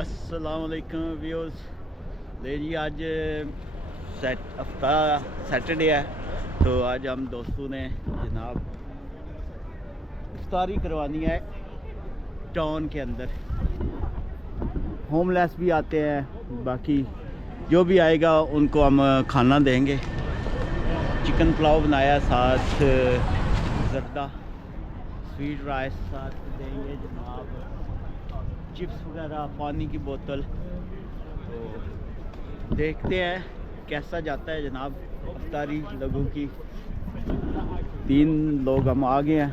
अस्सलामुअलैकुम व्यूअर्स। ले जी आज सैटरडे है, तो आज हम दोस्तों ने जनाब इफ्तारी करवानी है टाउन के अंदर। होमलेस भी आते हैं, बाकी जो भी आएगा उनको हम खाना देंगे। चिकन पुलाव बनाया, साथ ज़र्दा स्वीट राइस साथ देंगे जनाब, चिप्स वगैरह, पानी की बोतल। तो देखते हैं कैसा जाता है जनाब इफ्तारी लोगों की। 3 लोग हम आ गए हैं,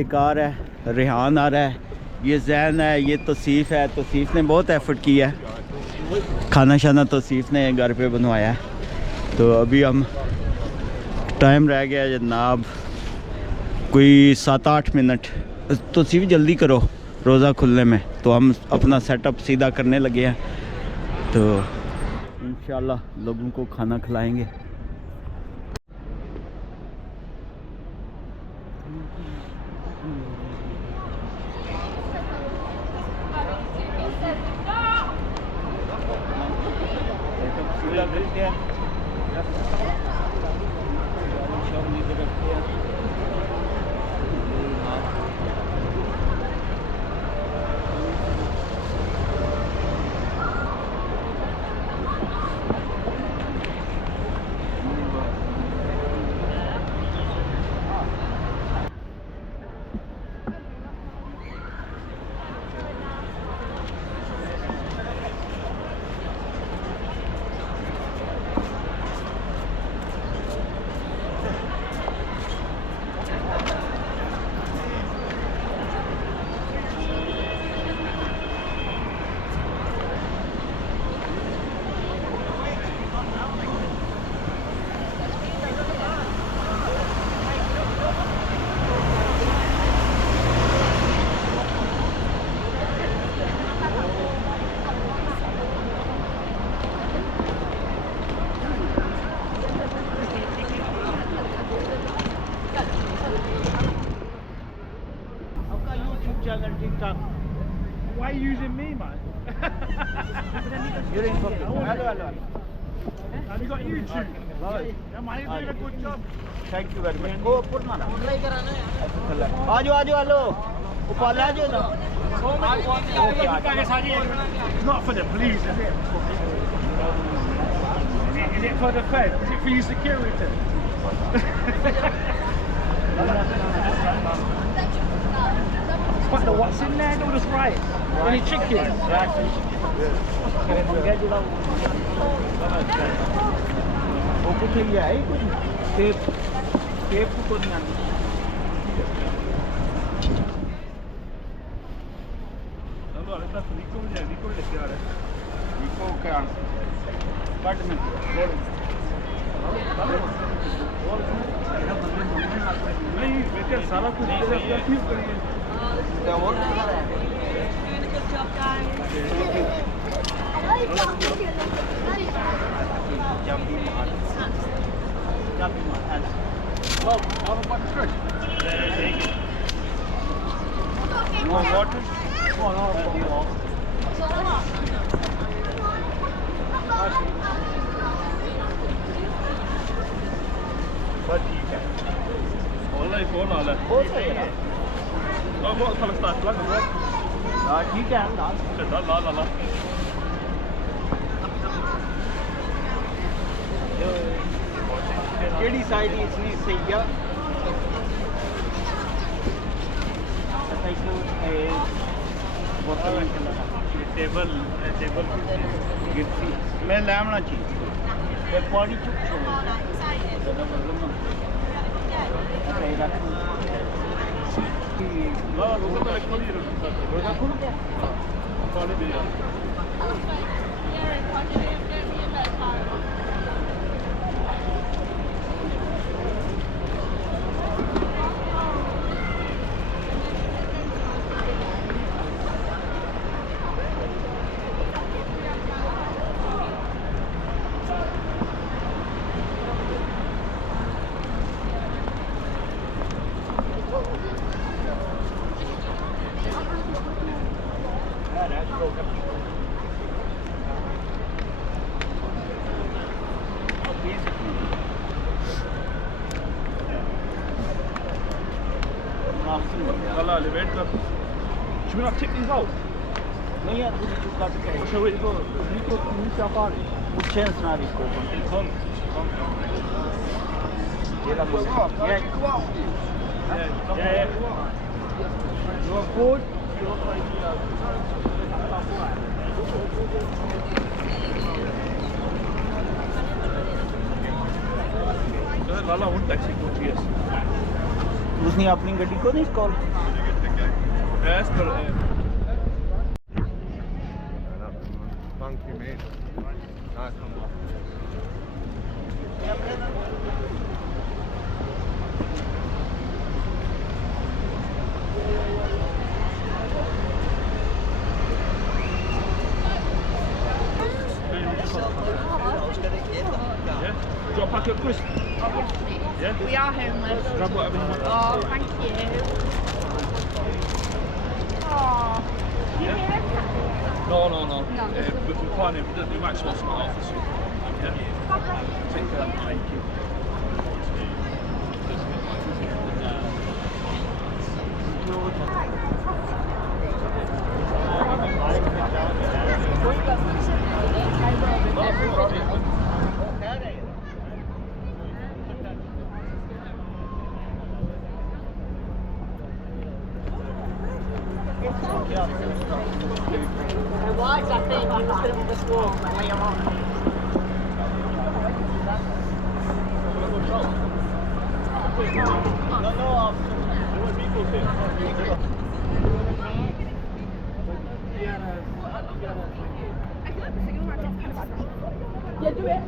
एक आ रहा है, रेहान आ रहा है, ये जैन है, ये तौसीफ़ है। तौसीफ़ ने बहुत एफ़र्ट किया है, खाना शाना तौसीफ़ ने घर पे बनवाया है। तो अभी हम टाइम रह गया जनाब कोई 7-8 मिनट। तौसीफ़ जल्दी करो रोज़ा खुलने में। तो हम अपना सेटअप सीधा करने लगे हैं, तो इंशाल्लाह लोगों को खाना खिलाएंगे। सेटअप सीधा करते हैं, रखते हैं। TikTok. Why are you using me, man? You're in public. Hello. Have you got YouTube? Yeah, man, you're doing a good job. Thank you very much. Oh, put mana. आजो हेलो ऊपर आ जाओ ना। It's not for the police, is it? Is it for the Fed? Is it for your security? What the what's in there? Do this right. Any chicken? वो कुछ ही है, कुछ सेब को नहीं आती। Nico क्या? कट में नहीं बेटे सारा कुछ क्यों करिए? क्या और No water? no. बस ठीक है। ऑनलाइन कौन आ रहा है? बहुत सही है। बहुत खलस्ता लगा। हाँ ठीक है, लाल ला केड़ी साइड इसनी सही है। टेबल गिरती मैं लामना चाहिए पानी चुप छोड़ो। रोजा खुल गया। पानी दे यार। Allah, elevate कर. Should we not tip these out? नहीं यार तू काट के Show it go. Need to apart. chance ना इसको ये ला बोल Yeah. You want food? Lala won't taxi go cheers. उसने अपनी गड्डी को नहीं call Yes, but Thank you, mate. Nice one. yeah. Do you want a packet of crisps? Yeah. We are homeless. Grab whatever you want. Oh, thank you. Oh. Yeah. No. No. We can't. We might swap some out for some. Yeah. Take care. Thank you. It was, I think. You just didn't just walk and lay them on. Yeah, do it.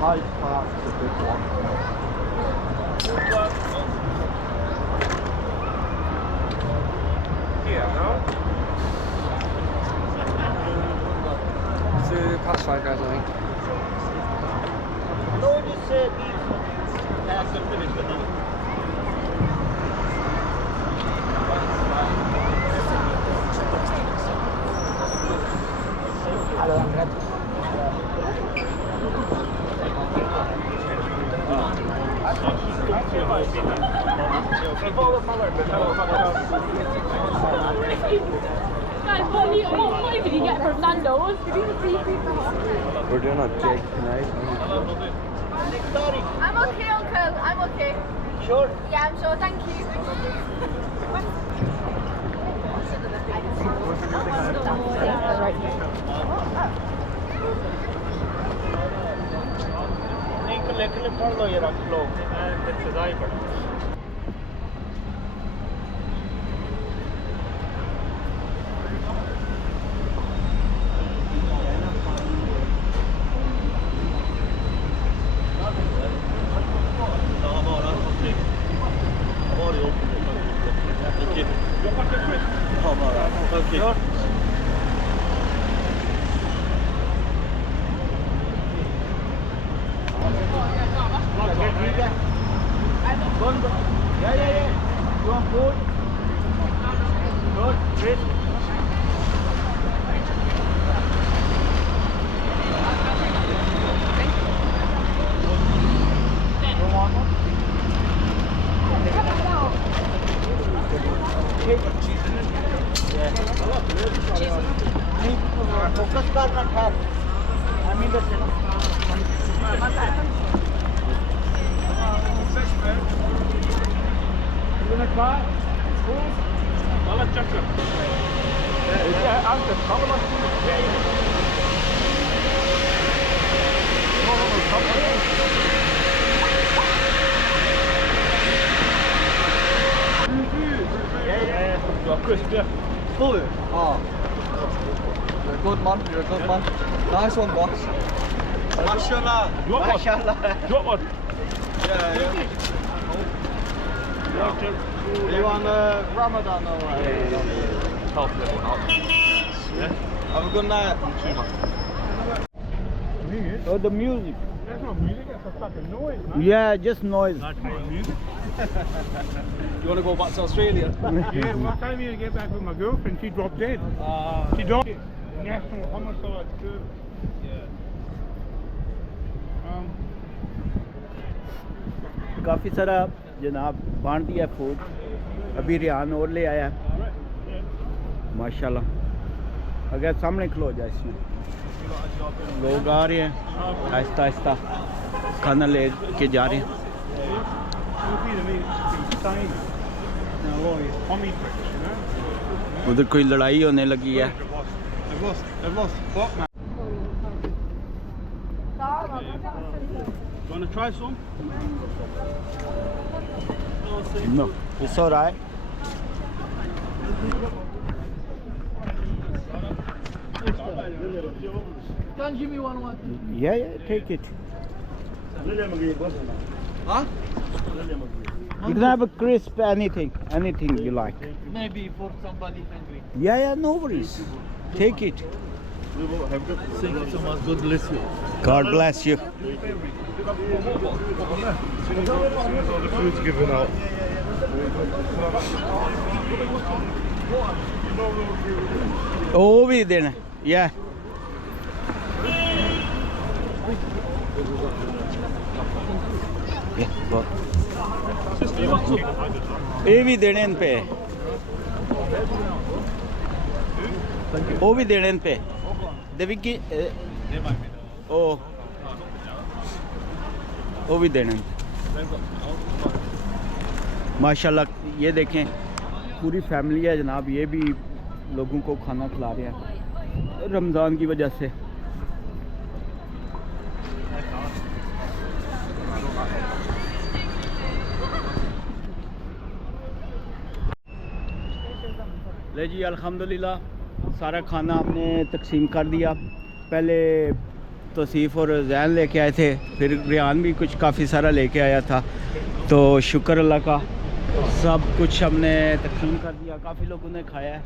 Hyde Park is a big one. Yeah, no? It's past 5 guys, I think. no just these finish with them Guys, what did you get from Nando's? We're doing a jig tonight. I'm okay, Uncle. I'm okay. sure Yeah, I'm sure. Thank you. नहीं लिख पढ़ लो ये रख लो सजाई पढ़ focus करना था I mean the You want to try? I'll let Jack go. Crisp, yeah. Full. Oh. You're a good man. You're a good man. Nice one, boss. Mashallah. You want one? You want one? Yeah. Are you on Ramadan or what? Help everyone out. Yeah? Have a good night. Oh, the music. That's not music, that's a fucking noise, man. Yeah, just noise. That's not music. You want to go back to Australia? Yeah, what time you get back with my girlfriend? She dropped dead. She dropped it. National homicide service. काफ़ी सारा जनाब बांट दिया food अभी रियान और ले आया माशाल्लाह अगर सामने खलो जाए इसमें लोग आ रहे हैं आहिस्ता आहिस्ता खाना ले के जा रहे हैं उधर कोई लड़ाई होने लगी है You want to try some? No, it's all right. Can you give me one? Yeah, take it. Huh? You can have a crisp, anything you like. Maybe for somebody hungry. Yeah, no worries. Take it. Thank you so much. God bless you. God bless you. All the food's given out. Oh, we then. Yeah. ये भी देने इन पे वो भी देने इन पे देविकी ओ वो भी देने माशाल्लाह ये देखें पूरी फैमिली है जनाब ये भी लोगों को खाना खिला रहे हैं रमज़ान की वजह से ले जी अल्हम्दुलिल्लाह सारा खाना हमने तकसीम कर दिया पहले तौसीफ़ और ज़ैन लेके आए थे फिर रियान भी कुछ काफ़ी सारा लेके आया था तो शुक्र अल्लाह का सब कुछ हमने तकसीम कर दिया काफ़ी लोगों ने खाया है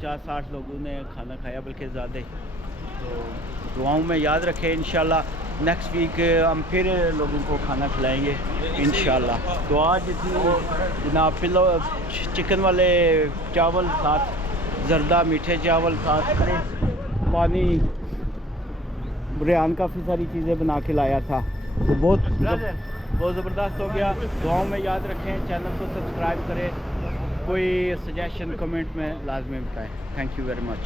50-60 लोगों ने खाना खाया बल्कि ज़्यादा तो दुआओं में याद रखें इंशाल्लाह नेक्स्ट वीक हम फिर लोगों को खाना खिलाएंगे इंशाल्लाह तो आज जनाब पिलो चिकन वाले चावल साथ जर्दा मीठे चावल साथ पानी रियान काफ़ी सारी चीज़ें बना के लाया था तो बहुत ज़बरदस्त हो गया दुआओं में याद रखें चैनल को सब्सक्राइब करें कोई सजेशन कमेंट में लाजमी बताएं थैंक यू वेरी मच